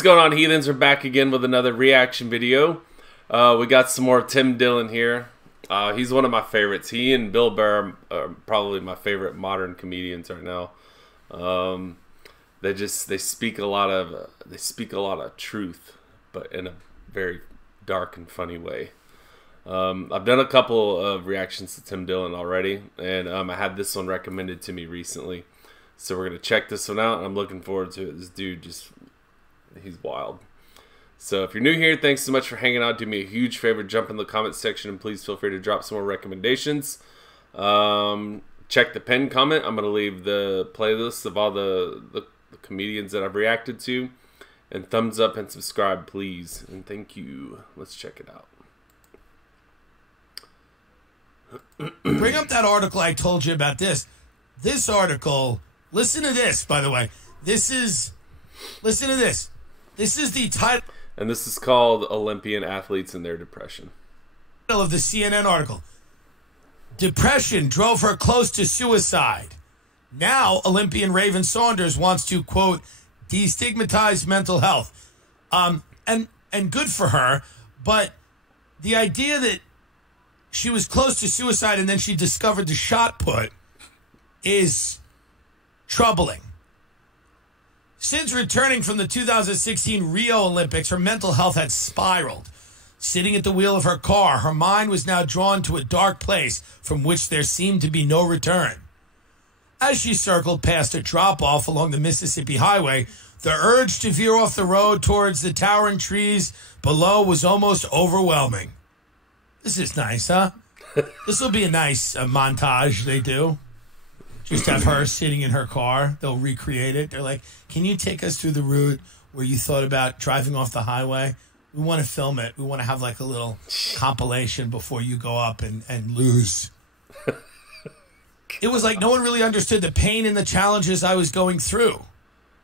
What's going on, heathens? We're back again with another reaction video. We got some more Tim Dillon here. He's one of my favorites. He and Bill Burr are probably my favorite modern comedians right now. They speak a lot of truth, but in a very dark and funny way. I've done a couple of reactions to Tim Dillon already, and I had this one recommended to me recently. So we're going to check this one out, and I'm looking forward to it. This dude he's wild. So if you're new here, thanks so much for hanging out. Do me a huge favor, jump in the comment section, and please feel free to drop some more recommendations. Check the pinned comment. I'm going to leave the playlist of all the comedians that I've reacted to. And thumbs up and subscribe, please. And thank you. Let's check it out. Bring up that article I told you about this. This article, listen to this, by the way. Listen to this. This is the title. And this is called Olympian Athletes and Their Depression. Of the CNN article. Depression drove her close to suicide. Now, Olympian Raven Saunders wants to, quote, destigmatize mental health. And good for her, but the idea that she was close to suicide and then she discovered the shot put is troubling. Since returning from the 2016 Rio Olympics, her mental health had spiraled. Sitting at the wheel of her car, her mind was now drawn to a dark place from which there seemed to be no return. As she circled past a drop-off along the Mississippi Highway, the urge to veer off the road towards the towering trees below was almost overwhelming. This is nice, huh? This will be a nice montage they do. Just have her sitting in her car. They'll recreate it. They're like, can you take us through the route where you thought about driving off the highway? We want to film it. We want to have like a little compilation before you go up and lose. It was like no one really understood the pain and the challenges I was going through.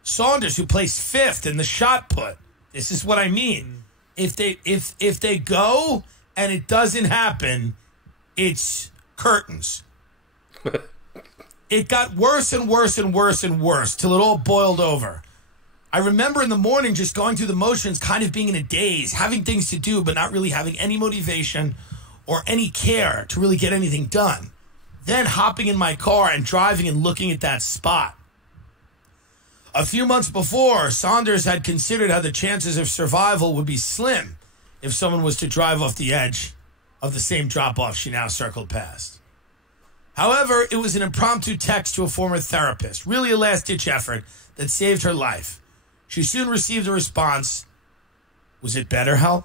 Saunders, who placed 5th in the shot put. This is what I mean. If they go and it doesn't happen, it's curtains. It got worse and worse and worse and worse till it all boiled over. I remember in the morning just going through the motions, kind of being in a daze, having things to do, but not really having any motivation or any care to really get anything done. Then hopping in my car and driving and looking at that spot. A few months before, Saunders had considered how the chances of survival would be slim if someone was to drive off the edge of the same drop-off she now circled past. However, it was an impromptu text to a former therapist, really a last-ditch effort that saved her life. She soon received a response. Was it BetterHelp?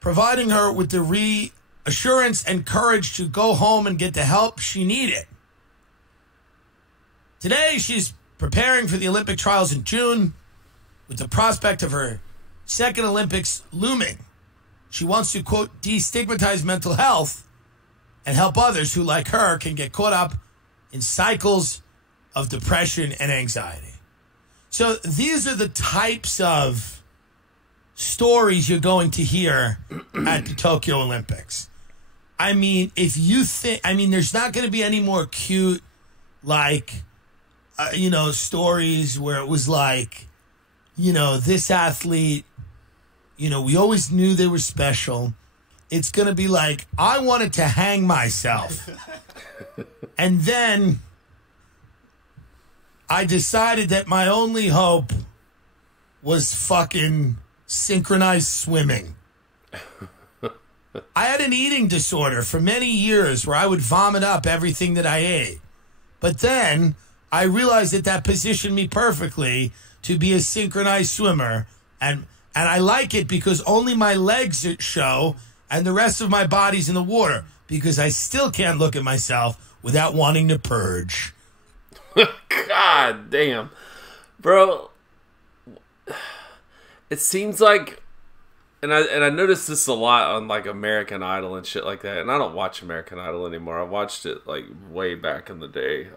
Providing her with the reassurance and courage to go home and get the help she needed. Today, she's preparing for the Olympic trials in June with the prospect of her second Olympics looming. She wants to, quote, destigmatize mental health and help others who, like her, can get caught up in cycles of depression and anxiety. So these are the types of stories you're going to hear at the Tokyo Olympics. I mean, if you think, there's not going to be any more cute, like, stories where it was like, this athlete, we always knew they were special. It's going to be like, I wanted to hang myself. And then I decided that my only hope was fucking synchronized swimming. I had an eating disorder for many years where I would vomit up everything that I ate. But then I realized that positioned me perfectly to be a synchronized swimmer. And I like it because only my legs show and the rest of my body's in the water because I still can't look at myself without wanting to purge. God damn. Bro, it seems like, and I noticed this a lot on like American Idol and shit like that, and I don't watch American Idol anymore. I watched it like way back in the day.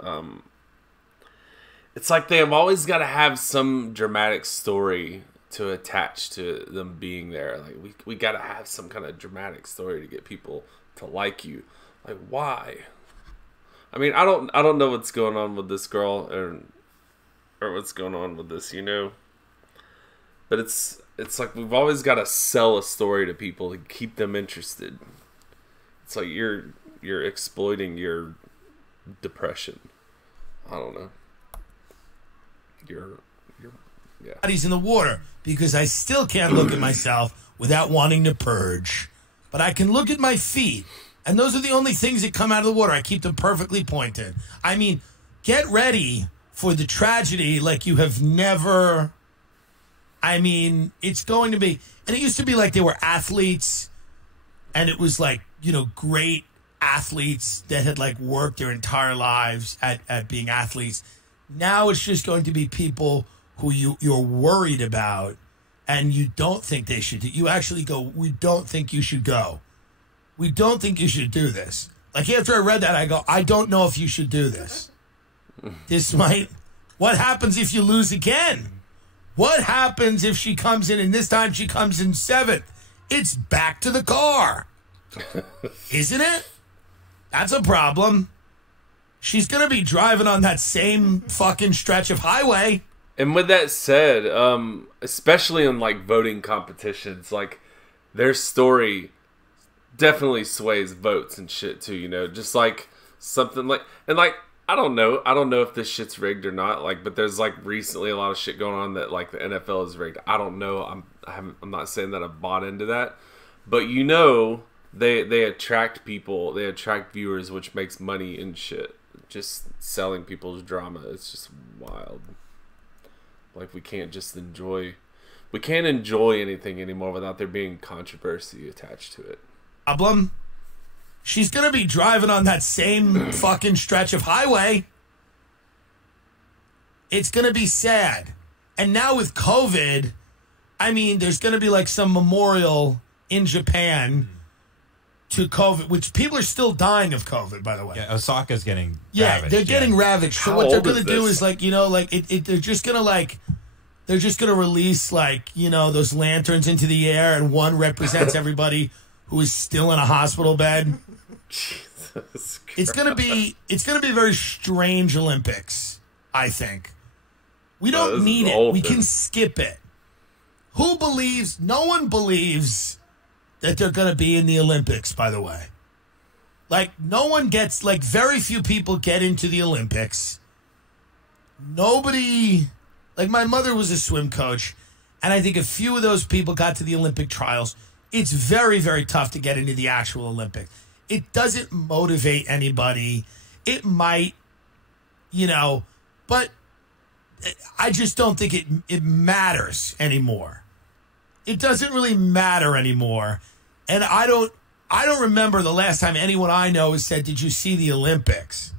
It's like they have always got to have some dramatic story to attach to them being there. Like we got to have some kind of dramatic story to get people to like you. Like why? I mean, I don't know what's going on with this girl or what's going on with this, But it's like we've always got to sell a story to people to keep them interested. It's like you're exploiting your depression. I don't know. Yeah. Bodies in the water because I still can't look at myself without wanting to purge. But I can look at my feet, and those are the only things that come out of the water. I keep them perfectly pointed. I mean, get ready for the tragedy like you have never. I mean, it's going to be, and it used to be like they were athletes, and it was like, you know, great athletes that had like worked their entire lives at being athletes. Now it's just going to be people who you're worried about and you don't think they should do. You actually go, we don't think you should go. We don't think you should do this. Like after I read that, I go, I don't know if you should do this. This might, what happens if you lose again? What happens if she comes in and this time she comes in 7th? It's back to the car. Isn't it? That's a problem. She's going to be driving on that same fucking stretch of highway. And with that said, especially in like voting competitions, like their story definitely sways votes and shit too, you know, just like something like, and like, I don't know if this shit's rigged or not, like, but there's like recently a lot of shit going on that like the NFL is rigged. I don't know. I'm not saying that I've bought into that, but you know, they attract people, they attract viewers, which makes money and shit. Just selling people's drama. It's just wild. Like we can't enjoy anything anymore without there being controversy attached to it. Problem. She's going to be driving on that same fucking stretch of highway. It's going to be sad. And now with COVID, I mean, there's going to be like some memorial in Japan to COVID, which people are still dying of COVID, by the way. Yeah, Osaka's getting ravaged. They're getting ravaged. So How what they're old going to is do this? is like, you know, like they're just going to release like, you know, those lanterns into the air and one represents everybody who is still in a hospital bed. Jesus It's going to be a very strange Olympics, I think. We don't need it. We can skip it. Who believes? No one believes that they're going to be in the Olympics, by the way. Like, no one gets, like, very few people get into the Olympics. Nobody, like, my mother was a swim coach, and I think a few of those people got to the Olympic trials. It's very, very tough to get into the actual Olympics. It doesn't motivate anybody. It might, you know, but I just don't think it matters anymore. It doesn't really matter anymore. And I don't remember the last time anyone I know has said, "Did you see the Olympics?"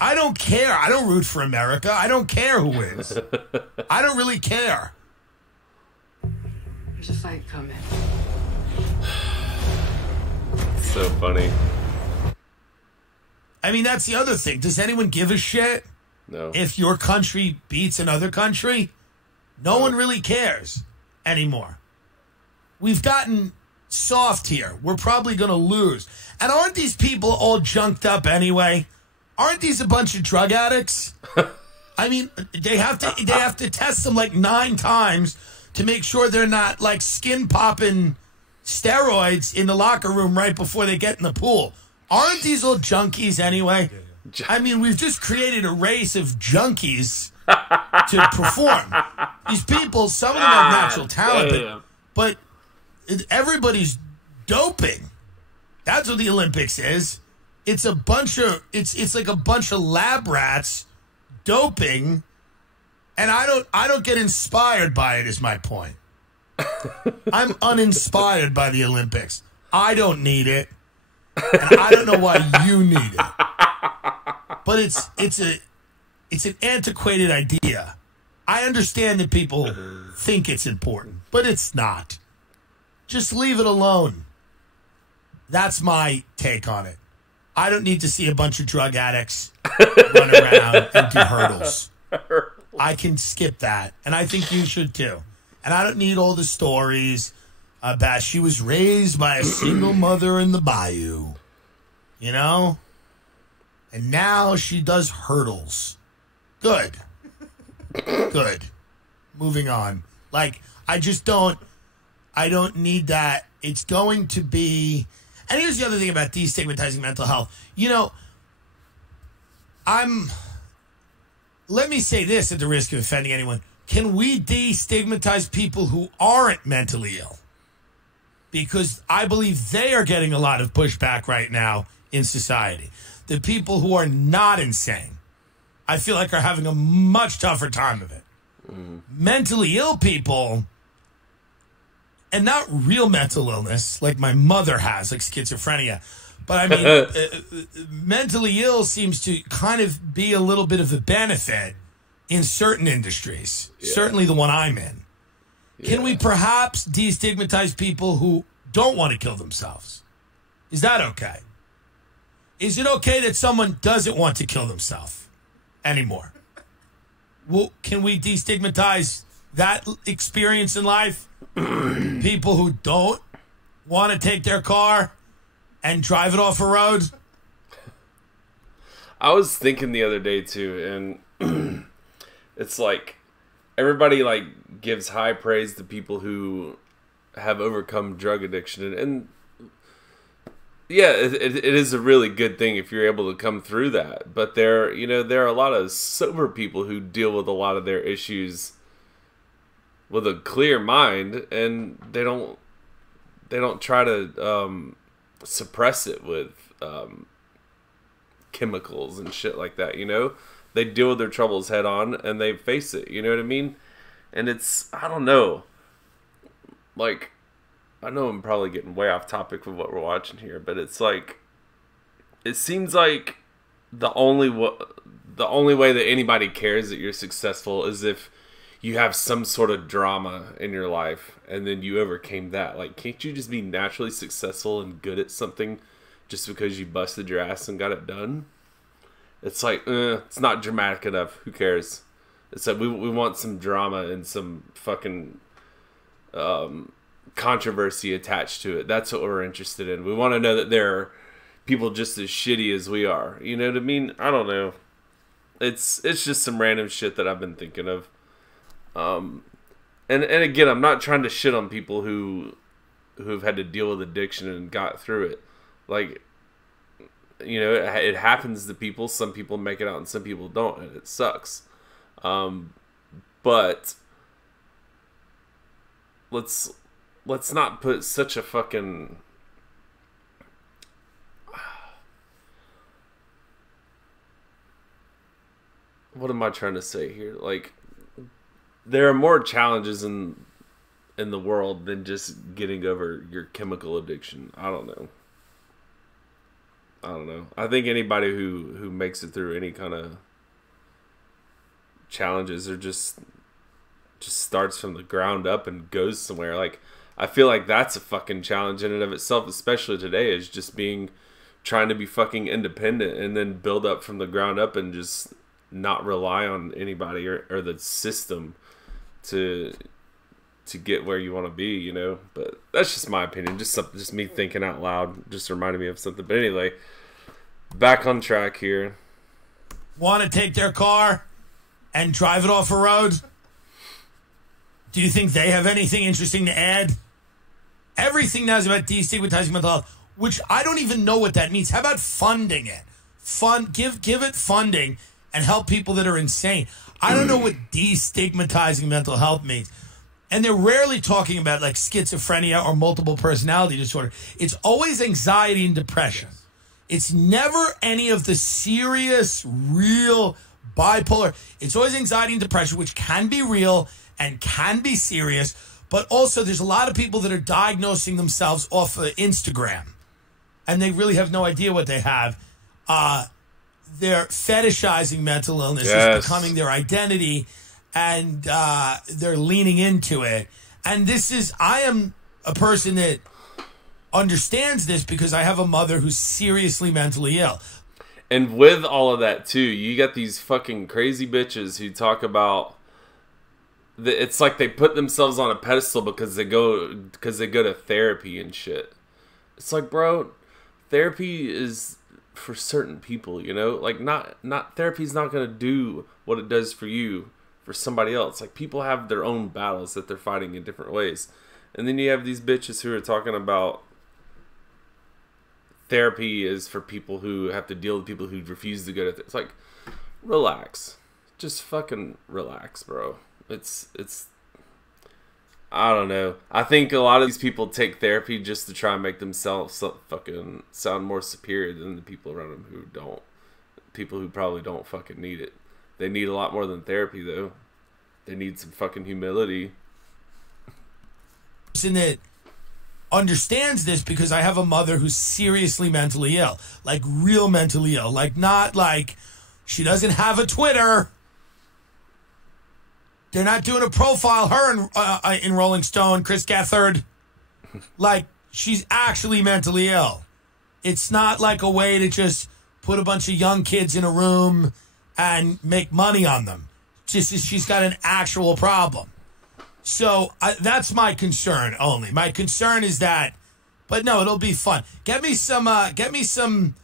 I don't care. I don't root for America. I don't care who wins. I don't really care. There's a fight coming. So funny. I mean, that's the other thing. Does anyone give a shit No. if your country beats another country? No one really cares anymore. We've gotten soft here. We're probably going to lose. And aren't these people all junked up anyway? Aren't these a bunch of drug addicts? I mean, they have to test them like 9 times to make sure they're not like skin popping steroids in the locker room right before they get in the pool. Aren't these all junkies anyway? I mean, we've just created a race of junkies to perform. These people, some of them have natural talent, but everybody's doping. That's what the Olympics is. It's a bunch of it's like a bunch of lab rats doping, and I don't get inspired by it. Is my point. I'm uninspired by the Olympics. I don't need it, and I don't know why you need it. But it's an antiquated idea. I understand that people think it's important, but it's not. Just leave it alone. That's my take on it. I don't need to see a bunch of drug addicts run around and do hurdles. I can skip that, and I think you should too. And I don't need all the stories about she was raised by a single mother in the bayou, you know? And now she does hurdles. Good. Good. Moving on. Like, I just don't. I don't need that. It's going to be. And here's the other thing about destigmatizing mental health. You know, let me say this at the risk of offending anyone. Can we destigmatize people who aren't mentally ill? Because I believe they are getting a lot of pushback right now in society. The people who are not insane, I feel like, are having a much tougher time of it. Mentally ill people, and not real mental illness like my mother has, like schizophrenia, but I mean, mentally ill seems to kind of be a little bit of the benefit in certain industries, certainly the one I'm in. Can we perhaps destigmatize people who don't want to kill themselves? Is that okay? Is it okay that someone doesn't want to kill themselves anymore? Well, can we destigmatize that experience in life? People who don't want to take their car and drive it off a road? I was thinking the other day too, and it's like everybody like gives high praise to people who have overcome drug addiction, and yeah, it is a really good thing if you're able to come through that. But there are a lot of sober people who deal with a lot of their issues with a clear mind, and they don't try to suppress it with chemicals and shit like that. They deal with their troubles head on and they face it. You know what I mean? And it's, I don't know, like, I know I'm probably getting way off topic with what we're watching here, but it's like, it seems like the only way that anybody cares that you're successful is if you have some sort of drama in your life and then you overcame that. Like, can't you just be naturally successful and good at something just because you busted your ass and got it done? It's like, it's not dramatic enough. Who cares? It's like we want some drama and some fucking controversy attached to it. That's what we're interested in. We want to know that there are people just as shitty as we are. You know what I mean? I don't know. It's just some random shit that I've been thinking of. And again, I'm not trying to shit on people who've had to deal with addiction and got through it. Like, it happens to people. Some people make it out and some people don't, and it sucks. But let's not put such a fucking what am I trying to say here? Like, there are more challenges in the world than just getting over your chemical addiction. I don't know. I think anybody who makes it through any kind of challenges or just starts from the ground up and goes somewhere. Like, I feel like that's a fucking challenge in and of itself, especially today, is just trying to be fucking independent and then build up from the ground up and just not rely on anybody or the system to get where you want to be, But that's just my opinion. Just me thinking out loud. Just reminded me of something. But anyway, back on track here. Want to take their car and drive it off a road? Do you think they have anything interesting to add? Everything now is about destigmatizing mental health, which I don't even know what that means. How about funding it? Give it funding and help people that are insane. I don't know what destigmatizing mental health means. And they're rarely talking about like schizophrenia or multiple personality disorder. It's always anxiety and depression. It's never any of the serious, real bipolar. It's always anxiety and depression, which can be real and can be serious. But also there's a lot of people that are diagnosing themselves off of Instagram. And they really have no idea what they have. They're fetishizing mental illness. Yes. It's becoming their identity. And they're leaning into it. And I am a person that understands this because I have a mother who's seriously mentally ill. And with all of that too, you got these fucking crazy bitches who talk about it's like they put themselves on a pedestal because they go to therapy and shit. It's like, bro, therapy is for certain people, Like, not therapy's not gonna do what it does for you. For for somebody else. Like, people have their own battles that they're fighting in different ways. And then you have these bitches who are talking about therapy is for people who have to deal with people who refuse to go to It's like, relax. Just fucking relax, bro. It's I don't know. I think a lot of these people take therapy just to try and make themselves fucking sound more superior than the people around them who don't. People who probably don't fucking need it. They need a lot more than therapy, though. They need some fucking humility. Person that understands this, because I have a mother who's seriously mentally ill. Like, real mentally ill. Like, not like she doesn't have a Twitter. They're not doing a profile, her in Rolling Stone, Chris Gethard. Like, she's actually mentally ill. It's not like a way to just put a bunch of young kids in a room and make money on them. Just she's got an actual problem. So that's my concern only. My concern is that, but no, it'll be fun. Get me some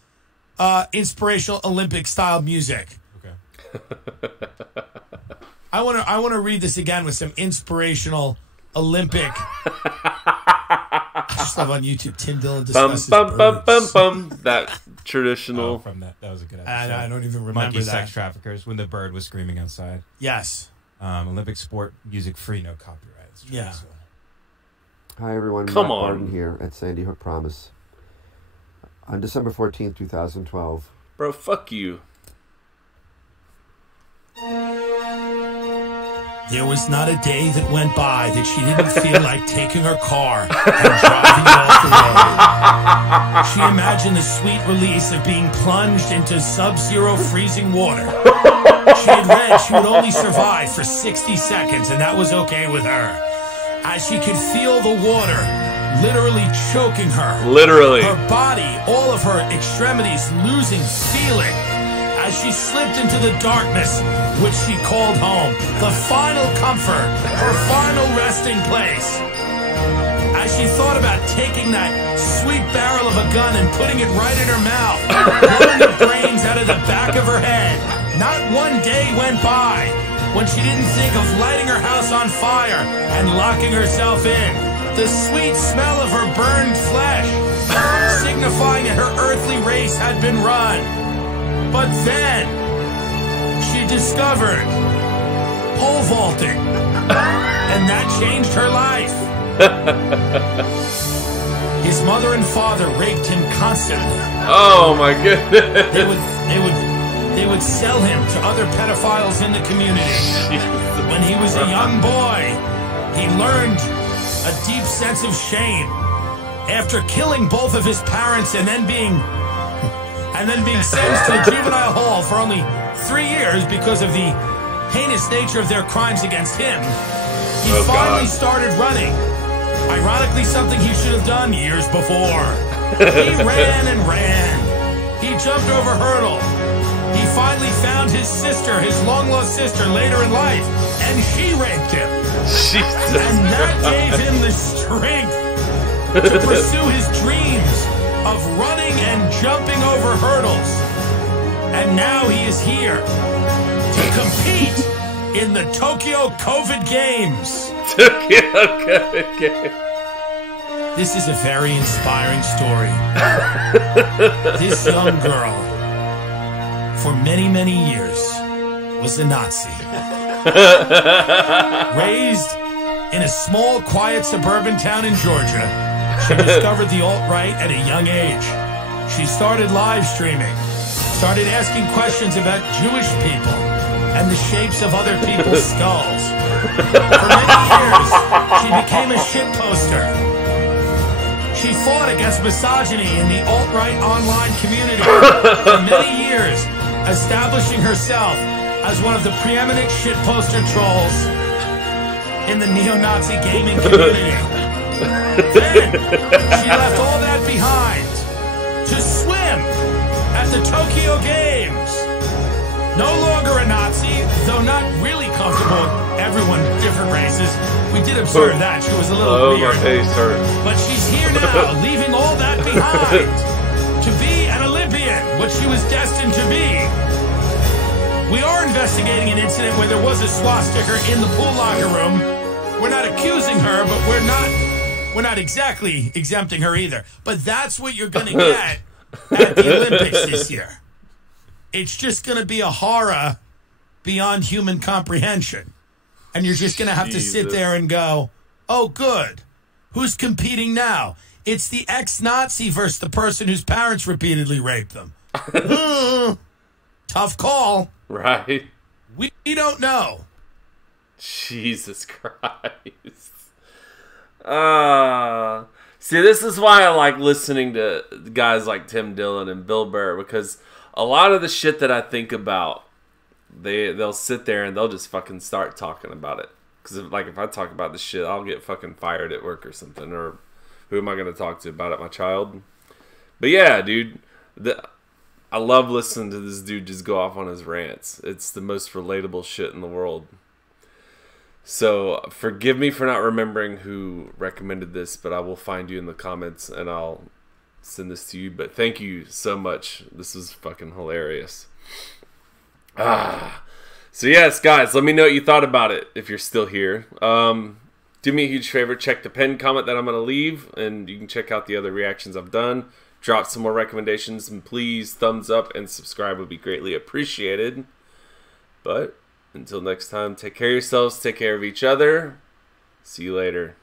inspirational Olympic style music. Okay. I want to read this again with some inspirational Olympic. I just love on YouTube. Tim Dillon discusses birds. That traditional. From that was a good episode. I don't even remember Monkey that. sex traffickers when the bird was screaming outside. Yes. Olympic sport, music free, no copyright. Yeah. Hi everyone, Come Matt on. Barton here at Sandy Hook Promise. On December 14th, 2012. Bro, fuck you. There was not a day that went by that she didn't feel like taking her car and driving off the road. She imagined the sweet release of being plunged into sub-zero freezing water. She had read she would only survive for 60 seconds, and that was okay with her. As she could feel the water literally choking her. Literally. Her body, all of her extremities losing feeling. As she slipped into the darkness, which she called home, the final comfort, her final resting place. As she thought about taking that sweet barrel of a gun and putting it right in her mouth, blowing the brains out of the back of her head, not one day went by when she didn't think of lighting her house on fire and locking herself in. The sweet smell of her burned flesh, signifying that her earthly race had been run. But then, she discovered pole vaulting, and that changed her life. His mother and father raped him constantly. Oh my goodness. They would sell him to other pedophiles in the community. When he was a young boy, he learned a deep sense of shame after killing both of his parents and then being sentenced to a juvenile hall for only 3 years because of the heinous nature of their crimes against him. He finally started running. Ironically, something he should have done years before. He ran and ran. He jumped over hurdles. He finally found his sister, his long-lost sister, later in life, and she raped him. Jesus. And that gave him the strength to pursue his dreams of running and jumping over hurdles. And now he is here to compete in the Tokyo COVID Games. Tokyo COVID Games. This is a very inspiring story. This young girl, for many, many years, was a Nazi. Raised in a small, quiet suburban town in Georgia, she discovered the alt-right at a young age. She started live streaming, started asking questions about Jewish people and the shapes of other people's skulls. For many years, she became a shitposter. She fought against misogyny in the alt-right online community for many years, establishing herself as one of the preeminent shitposter trolls in the neo-Nazi gaming community. Then, she left all that behind to swim at the Tokyo Games. No longer a Nazi, though not really comfortable with everyone, different races. We did observe that. She was a little weird. My face hurts. But she's here now, leaving all that behind to be an Olympian, what she was destined to be. We are investigating an incident where there was a swastika in the pool locker room. We're not accusing her, but we're not exactly exempting her either. But that's what you're going to get at the Olympics this year. It's just going to be a horror beyond human comprehension. And you're just going to have to sit there and go, oh, good. Who's competing now? It's the ex-Nazi versus the person whose parents repeatedly raped them. Tough call. Right. We don't know. Jesus Christ. See, this is why I like listening to guys like Tim Dillon and Bill Burr, because a lot of the shit that I think about, they'll sit there and they'll just fucking start talking about it. Because if I talk about this shit, I'll get fucking fired at work or something. Or who am I going to talk to about it? My child? But yeah, dude. I love listening to this dude just go off on his rants. It's the most relatable shit in the world. So forgive me for not remembering who recommended this, but I will find you in the comments and I'll send this to you. But thank you so much. This was fucking hilarious. So yes, guys, let me know what you thought about it if you're still here. Do me a huge favor, check the pinned comment that I'm going to leave, and you can check out the other reactions I've done. Drop some more recommendations, and please thumbs up and subscribe would be greatly appreciated. But until next time, take care of yourselves, take care of each other. See you later.